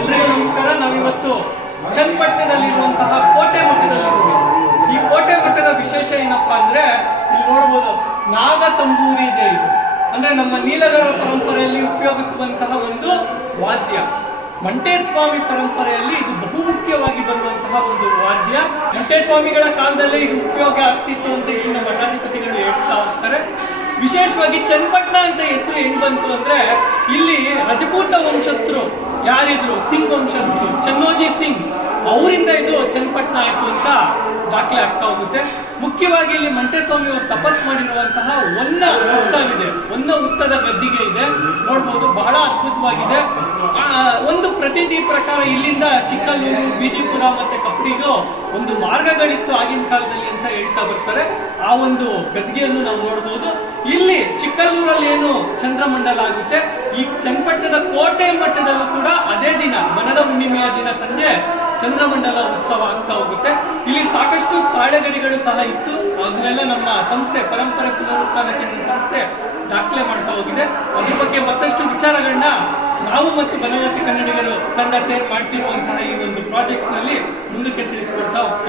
ಎಲ್ರಿಗೂ ನಮಸ್ಕಾರ. ನಾವಿವತ್ತು ಚನ್ನಪಟ್ಟಣದಲ್ಲಿರುವಂತಹ ಕೋಟೆ ಮಠದಲ್ಲಿದ್ದೀವಿ. ಈ ಕೋಟೆ ಮಠದ ವಿಶೇಷ ಏನಪ್ಪಾ ಅಂದ್ರೆ ಇಲ್ಲಿ ನೋಡ್ಬೋದು ನಾಗ ತಂಬೂರಿ ಇದೆ ಇದು. ಅಂದ್ರೆ ನಮ್ಮ ನೀಲಗಾರ ಪರಂಪರೆಯಲ್ಲಿ ಉಪಯೋಗಿಸುವಂತಹ ಒಂದು ವಾದ್ಯ. ಮಂಟೇಸ್ವಾಮಿ ಪರಂಪರೆಯಲ್ಲಿ ಇದು ಬಹುಮುಖ್ಯವಾಗಿ ಬರುವಂತಹ ಒಂದು ವಾದ್ಯ. ಮಂಟೇಸ್ವಾಮಿಗಳ ಕಾಲದಲ್ಲೇ ಇದು ಉಪಯೋಗ ಆಗ್ತಿತ್ತು ಅಂತ ಇಲ್ಲಿನ ಮಠಾಧಿಪತಿಗಳು ಹೇಳ್ತಾ ಹೋಗ್ತಾರೆ. ವಿಶೇಷವಾಗಿ ಚನ್ನಪಟ್ಟಣ ಅಂತ ಹೆಸರು ಹೆಂಗ್ ಬಂತು ಅಂದ್ರೆ ಇಲ್ಲಿ ರಜಪೂತ ವಂಶಸ್ಥರು ಯಾರಿದ್ರು? ಸಿಂಗ್ ವಂಶಸ್ಥರು. ಚನ್ನೋಜಿ ಸಿಂಗ್. ಅವರಿಂದ ಇದು ಚನ್ನಪಟ್ಟಣ ಆಯ್ತು ಅಂತ ದಾಖಲೆ ಆಗ್ತಾ ಹೋಗುತ್ತೆ. ಮುಖ್ಯವಾಗಿ ಇಲ್ಲಿ ಮಂಟೇಸ್ವಾಮಿ ಅವರು ತಪಸ್ ಮಾಡಿರುವಂತಹ ಒನ್ನ ಇದೆ. ಒನ್ನ ಉತ್ತದ ಗದ್ದಿಗೆ ಇದೆ. ನೋಡ್ಬೋದು, ಬಹಳ ಅದ್ಭುತವಾಗಿದೆ. ಒಂದು ಪ್ರತೀತಿ ಪ್ರಕಾರ ಇಲ್ಲಿಂದ ಚಿಕ್ಕಲ್ಲೂರು, ಬಿಜಿಪುರ ಮತ್ತೆ ಕಪ್ಪಡಿಗೂ ಒಂದು ಮಾರ್ಗಗಳಿತ್ತು ಆಗಿನ ಕಾಲದಲ್ಲಿ ಅಂತ ಹೇಳ್ತಾ ಬರ್ತಾರೆ. ಆ ಒಂದು ಗದ್ಗೆಯನ್ನು ನಾವು ನೋಡ್ಬೋದು. ಇಲ್ಲಿ ಚಿಕ್ಕಲ್ಲೂರಲ್ಲಿ ಏನು ಚಂದ್ರಮಂಡಲ ಆಗುತ್ತೆ. ಈ ಚನ್ನಪಟ್ಟಣದ ಕೋಟೆ ಮಟ್ಟದಲ್ಲೂ ಕೂಡ ಅದೇ ದಿನ, ಮನದ ಹುಣ್ಣಿಮೆಯ ದಿನ ಸಂಜೆ ಚಂದ್ರಮಂಡಲ ಉತ್ಸವ ಆಗ್ತಾ ಹೋಗುತ್ತೆ. ಸಾಕಷ್ಟು ತಾಳೆಗರಿಗಳು ಸಹ ಇತ್ತು. ಅದನ್ನೆಲ್ಲ ನಮ್ಮ ಸಂಸ್ಥೆ, ಪರಂಪರೆ ಪುನರುತ್ಥಾನ ಕೇಂದ್ರ ಸಂಸ್ಥೆ ದಾಖಲೆ ಮಾಡ್ತಾ ಹೋಗಿದೆ. ಅದ್ರ ಬಗ್ಗೆ ಮತ್ತಷ್ಟು ವಿಚಾರಗಳನ್ನ ನಾವು ಮತ್ತು ಬನವಾಸಿ ಕನ್ನಡಿಗರು ತಂಡ ಸೇರ್ ಮಾಡ್ತಿರುವಂತಹ ಈ ಒಂದು ಪ್ರಾಜೆಕ್ಟ್ನಲ್ಲಿ ಮುಂದಕ್ಕೆ ತಿಳಿಸಿಕೊಡ್ತಾ ಹೋಗ್ತೇವೆ.